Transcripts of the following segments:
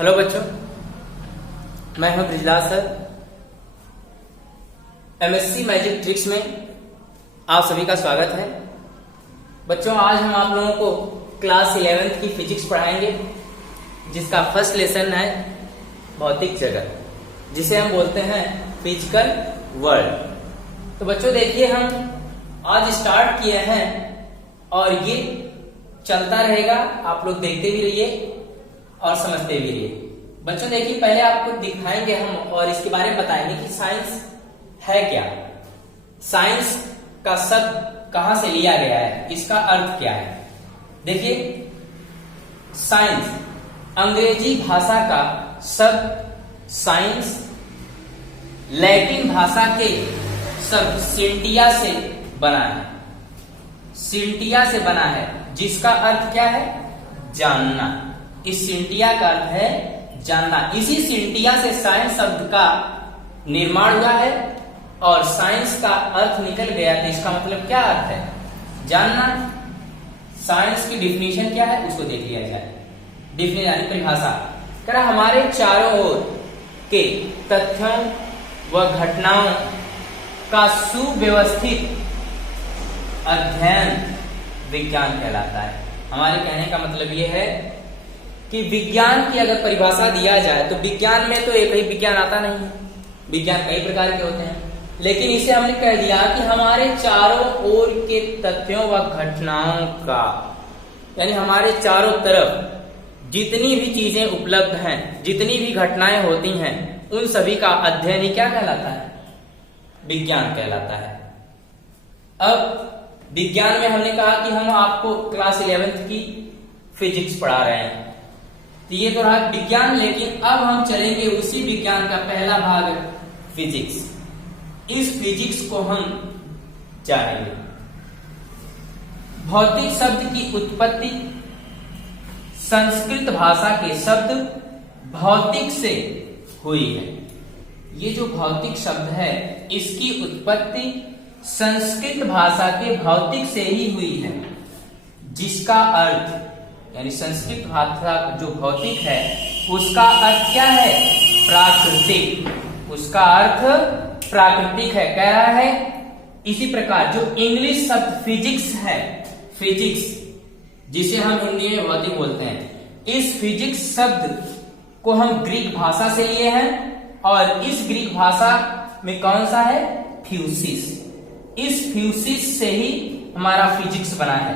Hello बच्चों, मैं हूं Brijlal sir. MSc magic tricks में आप सभी का स्वागत है। बच्चों, आज हम आप लोगों को क्लास 11th की फिजिक्स पढ़ाएंगे, जिसका फर्स्ट लेसन है भौतिक जगत, जिसे हम बोलते हैं फिजिकल वर्ल्ड। तो बच्चों देखिए, हम आज स्टार्ट किए हैं और ये चलता रहेगा। आप लोग देखते भी रहिए और समझते भी रहिए। बच्चों देखिए, पहले आपको दिखाएंगे हम और इसके बारे में बताएंगे कि साइंस है क्या, साइंस का शब्द कहां से लिया गया है, इसका अर्थ क्या है। देखिए, साइंस अंग्रेजी भाषा का शब्द साइंस लैटिन भाषा के शब्द सिंटिया से बना है, सिंटिया से बना है, जिसका अर्थ क्या है, जानना। इस सिंटिया का अर्थ है जानना। इसी सिंटिया से साइंस शब्द का निर्माण हुआ है और साइंस का अर्थ निकल गया। तो इसका मतलब क्या अर्थ है, जानना। साइंस की डिफिनेशन क्या है उसको देख लिया जाए। डिफिनेशन यानी परिभाषा, कह हमारे चारों ओर के तथ्यों व घटनाओं का सुव्यवस्थित अध्ययन विज्ञान कहलाता है। हमारे कहने का मतलब यह है कि विज्ञान की अगर परिभाषा दिया जाए तो विज्ञान में तो एक ही विज्ञान आता नहीं है, विज्ञान कई प्रकार के होते हैं। लेकिन इसे हमने कह दिया कि हमारे चारों ओर के तथ्यों व घटनाओं का, यानी हमारे चारों तरफ जितनी भी चीजें उपलब्ध हैं, जितनी भी घटनाएं होती हैं, उन सभी का अध्ययन ही क्या कहलाता है, विज्ञान कहलाता है। अब विज्ञान में हमने कहा कि हम आपको क्लास 11th की फिजिक्स पढ़ा रहे हैं, तो ये तो रहा विज्ञान। लेकिन अब हम चलेंगे उसी विज्ञान का पहला भाग फिजिक्स। इस फिजिक्स को हम जानेंगे। भौतिक शब्द की उत्पत्ति संस्कृत भाषा के शब्द भौतिक से हुई है। ये जो भौतिक शब्द है, इसकी उत्पत्ति संस्कृत भाषा के भौतिक से ही हुई है, जिसका अर्थ, यानी संस्कृत भाषा जो भौतिक है उसका अर्थ क्या है, प्राकृतिक। उसका अर्थ प्राकृतिक है, कह रहा है। इसी प्रकार जो इंग्लिश शब्द फिजिक्स है, फिजिक्स जिसे हम हिंदी में भौतिक बोलते हैं, इस फिजिक्स शब्द को हम ग्रीक भाषा से लिए हैं और इस ग्रीक भाषा में कौन सा है, फ्यूसिस। इस फ्यूसिस से ही हमारा फिजिक्स बना है,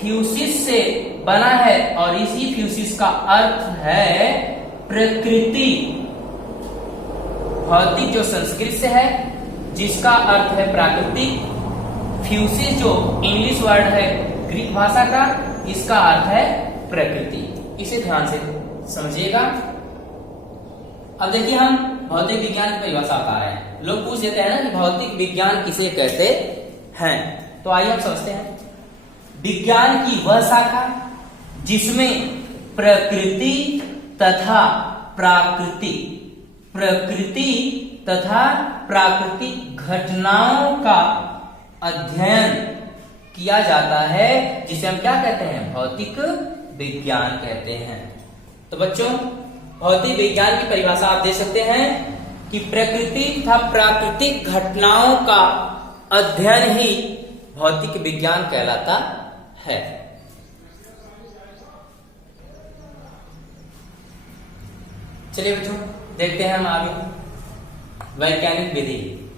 फ्यूसिस से बना है और इसी फ्यूसिस का अर्थ है प्रकृति। भौतिक जो संस्कृत से है, जिसका अर्थ है प्राकृतिक। फ्यूसिस जो इंग्लिश वर्ड है ग्रीक भाषा का, इसका अर्थ है प्रकृति। इसे ध्यान से समझिएगा। अब देखिए, हम भौतिक विज्ञान की परिभाषा बता रहे हैं। लोग पूछ देते हैं ना कि भौतिक विज्ञान किसे कहते हैं, तो आइए हम समझते हैं। विज्ञान की वह शाखा जिसमें प्रकृति तथा प्राकृतिक घटनाओं का अध्ययन किया जाता है, जिसे हम क्या कहते हैं, भौतिक विज्ञान कहते हैं। तो बच्चों, भौतिक विज्ञान की परिभाषा आप दे सकते हैं कि प्रकृति तथा प्राकृतिक घटनाओं का अध्ययन ही भौतिक विज्ञान कहलाता है। चलिए बच्चों, देखते हैं हम आगे। वैज्ञानिक विधि,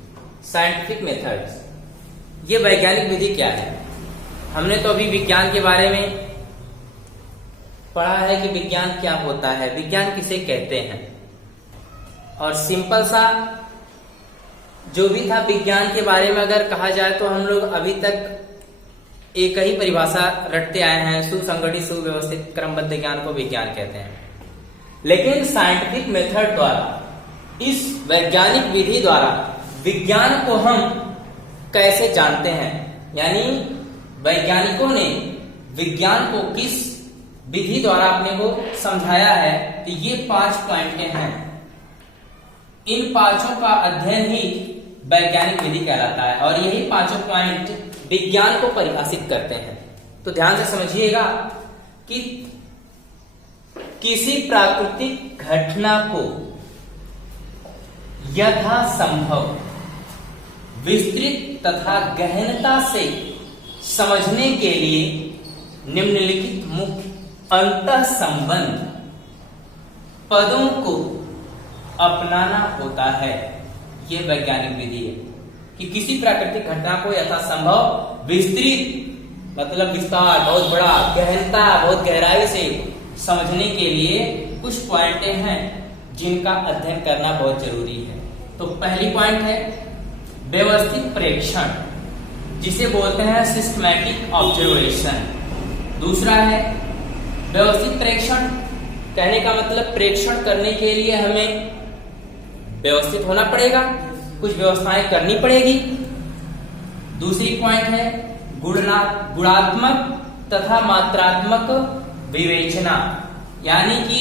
साइंटिफिक मेथड्स। ये वैज्ञानिक विधि क्या है? हमने तो अभी विज्ञान के बारे में पढ़ा है कि विज्ञान क्या होता है, विज्ञान किसे कहते हैं, और सिंपल सा जो भी था विज्ञान के बारे में अगर कहा जाए तो हम लोग अभी तक एक ही परिभाषा रटते आए हैं, सुसंगठित सुव्यवस्थित क्रमबद्ध ज्ञान को विज्ञान कहते हैं। लेकिन साइंटिफिक मेथड द्वारा, इस वैज्ञानिक विधि द्वारा विज्ञान को हम कैसे जानते हैं, यानी वैज्ञानिकों ने विज्ञान को किस विधि द्वारा अपने को समझाया है, कि ये 5 पॉइंट हैं। इन 5 का अध्ययन ही वैज्ञानिक विधि कहलाता है और यही 5 पॉइंट विज्ञान को परिभाषित करते हैं। तो ध्यान से समझिएगा कि किसी प्राकृतिक घटना को यथासंभव विस्तृत तथा गहनता से समझने के लिए निम्नलिखित मुख्य अंतः संबंध पदों को अपनाना होता है। यह वैज्ञानिक विधि है कि किसी प्राकृतिक घटना को यथासंभव विस्तृत मतलब विस्तार, बहुत बड़ा, गहनता, बहुत गहराई से समझने के लिए कुछ पॉइंटें हैं जिनका अध्ययन करना बहुत जरूरी है। तो पहली पॉइंट है व्यवस्थित प्रेक्षण, जिसे बोलते हैं सिस्टमैटिक ऑब्जर्वेशन। दूसरा है व्यवस्थित प्रेक्षण, कहने का मतलब प्रेक्षण करने के लिए हमें व्यवस्थित होना पड़ेगा, कुछ व्यवस्थाएं करनी पड़ेगी। दूसरी पॉइंट है गुणात्मक तथा मात्रात्मक विवेचना, यानी कि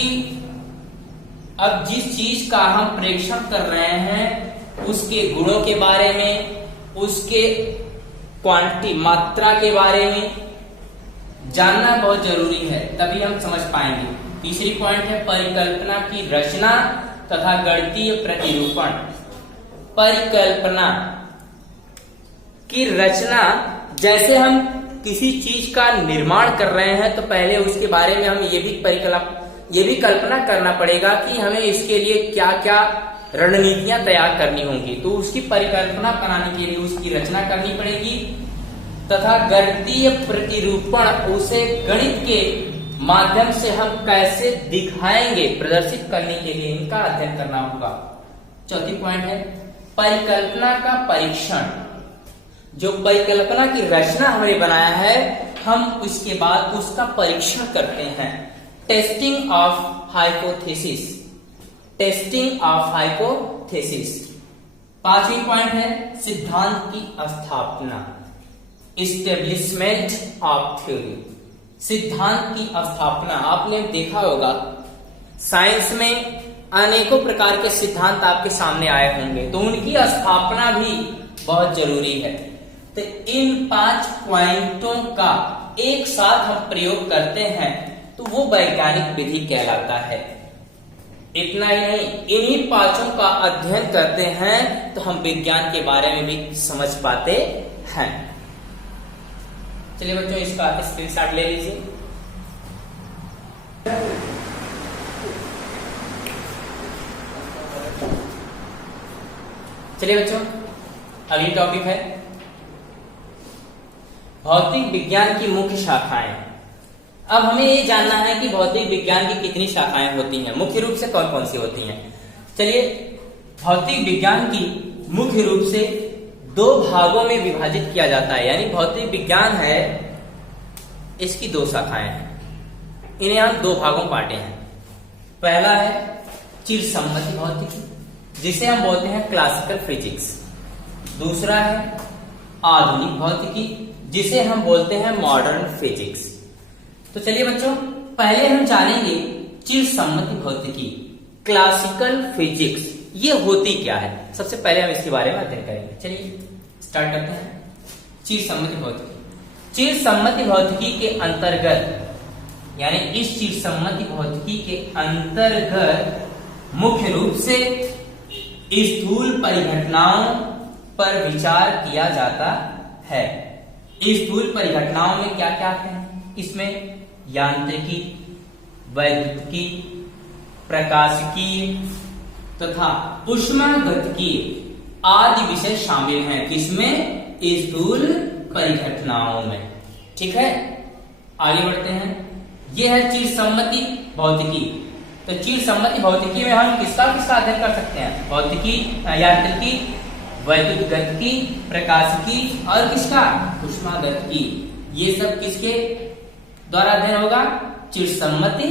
अब जिस चीज का हम प्रेक्षण कर रहे हैं उसके गुणों के बारे में, उसके क्वांटिटी मात्रा के बारे में जानना बहुत जरूरी है, तभी हम समझ पाएंगे। तीसरी पॉइंट है परिकल्पना की रचना तथा गणितीय प्रतिरूपण। परिकल्पना की रचना, जैसे हम किसी चीज का निर्माण कर रहे हैं तो पहले उसके बारे में हम ये भी कल्पना करना पड़ेगा कि हमें इसके लिए क्या क्या रणनीतियां तैयार करनी होंगी। तो उसकी परिकल्पना बनाने के लिए उसकी रचना करनी पड़ेगी तथा गणितीय प्रतिरूपण, उसे गणित के माध्यम से हम कैसे दिखाएंगे, प्रदर्शित करने के लिए इनका अध्ययन करना होगा। चौथी पॉइंट है परिकल्पना का परीक्षण। जो परिकल्पना की रचना हमने बनाया है, हम उसके बाद उसका परीक्षण करते हैं। Testing of hypothesis, testing of hypothesis. पांचवी पॉइंट है सिद्धांत की स्थापना, इस्टेब्लिशमेंट ऑफ थ्योरी। सिद्धांत की स्थापना, आपने देखा होगा साइंस में अनेकों प्रकार के सिद्धांत आपके सामने आए होंगे, तो उनकी स्थापना भी बहुत जरूरी है। तो इन 5 पॉइंटों का एक साथ हम प्रयोग करते हैं तो वो वैज्ञानिक विधि कहलाता है। इतना ही नहीं, इन्हीं 5 का अध्ययन करते हैं तो हम विज्ञान के बारे में भी समझ पाते हैं। चलिए बच्चों, इसका स्क्रीनशॉट ले लीजिए। चलिए बच्चों, अगली टॉपिक है भौतिक विज्ञान की मुख्य शाखाएं। अब हमें ये जानना है कि भौतिक विज्ञान की कितनी शाखाएं होती हैं, मुख्य रूप से कौन कौन सी होती हैं। चलिए, भौतिक विज्ञान की मुख्य रूप से 2 भागों में विभाजित किया जाता है, यानी भौतिक विज्ञान है, इसकी 2 शाखाएं हैं। इन्हें हम 2 भागों में बांटे हैं। पहला है चिरसम्मति भौतिकी, जिसे हम बोलते हैं क्लासिकल फिजिक्स। दूसरा है आधुनिक भौतिकी, जिसे हम बोलते हैं मॉडर्न फिजिक्स। तो चलिए बच्चों, पहले हम जानेंगे चिरसम्मति भौतिकी, क्लासिकल फिजिक्स, ये होती क्या है। सबसे पहले हम इसके बारे में अध्ययन करेंगे। चलिए स्टार्ट करते हैं। चिरसम्मति भौतिकी, चिरसम्मति भौतिकी के अंतर्गत, यानी इस चिरसम्मति भौतिकी के अंतर्गत मुख्य रूप से स्थूल परिघटनाओं पर विचार किया जाता है। स्थूल परिघटनाओं में क्या क्या आते हैं? इसमें यांत्रिकी, वैद्युतिकी, प्रकाशिकी तथा उष्मागतिकी आदि विषय शामिल हैं। किसमें? स्थूल परिघटनाओं में। ठीक है, आगे बढ़ते हैं। यह है चिरसम्मति भौतिकी। तो चिरसम्मति भौतिकी में हम किसका अध्ययन कर सकते हैं? भौतिकी, यांत्रिकी, वैद्युत गतिकी, प्रकाशिकी और किसका? उष्मागतिकी। ये सब किसके द्वारा अध्ययन होगा? चिरसम्मति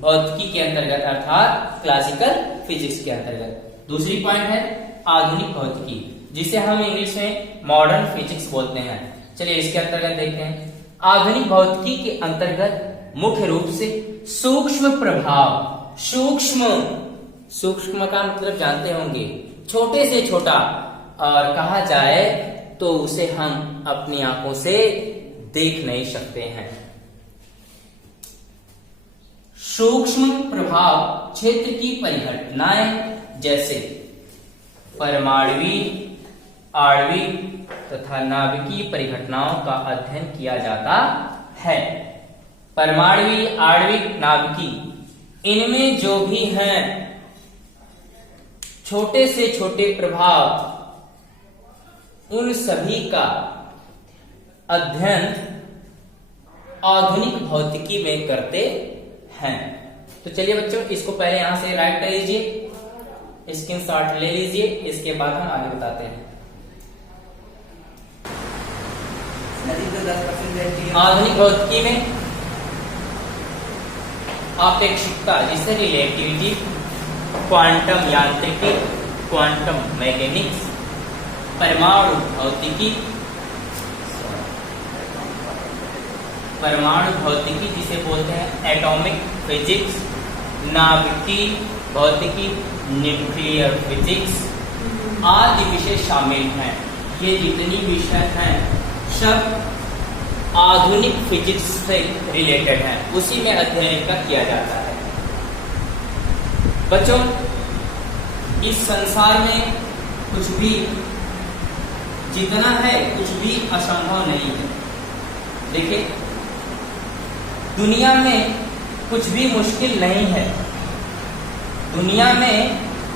भौतिकी के अंतर्गत, अर्थात क्लासिकल फिजिक्स के अंतर्गत। दूसरी पॉइंट है आधुनिक भौतिकी, जिसे हम इंग्लिश में मॉडर्न फिजिक्स बोलते हैं। चलिए इसके अंतर्गत देखते हैं। आधुनिक भौतिकी के अंतर्गत मुख्य रूप से सूक्ष्म प्रभाव, सूक्ष्म का मतलब जानते होंगे, छोटे से छोटा, और कहा जाए तो उसे हम अपनी आंखों से देख नहीं सकते हैं। सूक्ष्म प्रभाव क्षेत्र की परिघटनाएं जैसे परमाणुवीय, आणविक तथा नाभिकीय परिघटनाओं का अध्ययन किया जाता है। परमाणुवीय, आणविक, नाभिकीय, इनमें जो भी हैं छोटे से छोटे प्रभाव, उन सभी का अध्ययन आधुनिक भौतिकी में करते हैं। तो चलिए बच्चों, इसको पहले यहां से राइट कर लीजिए, स्क्रीनशॉट ले लीजिए, इसके बाद हम आगे बताते हैं। आधुनिक भौतिकी में आपेक्षिकता जिसे रिलेटिविटी, क्वांटम यांत्रिकी, क्वांटम मैकेनिक्स, परमाणु भौतिकी, परमाणु भौतिकी जिसे बोलते हैं एटॉमिक फिजिक्स, नाभिकीय भौतिकी, न्यूक्लियर फिजिक्स आदि विषय शामिल हैं। ये जितनी विषय हैं सब आधुनिक फिजिक्स से रिलेटेड हैं, उसी में अध्ययन का किया जाता है। बच्चों, इस संसार में कुछ भी जितना है कुछ भी असंभव नहीं है। देखिए, दुनिया में कुछ भी मुश्किल नहीं है, दुनिया में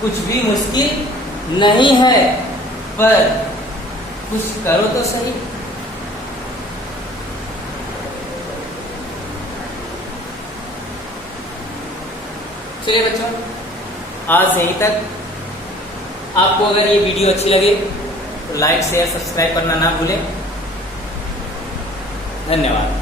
कुछ भी मुश्किल नहीं है, पर कुछ करो तो सही। चलिए बच्चों, आज यहीं तक। आपको अगर ये वीडियो अच्छी लगे तो लाइक, शेयर, सब्सक्राइब करना ना भूलें। धन्यवाद।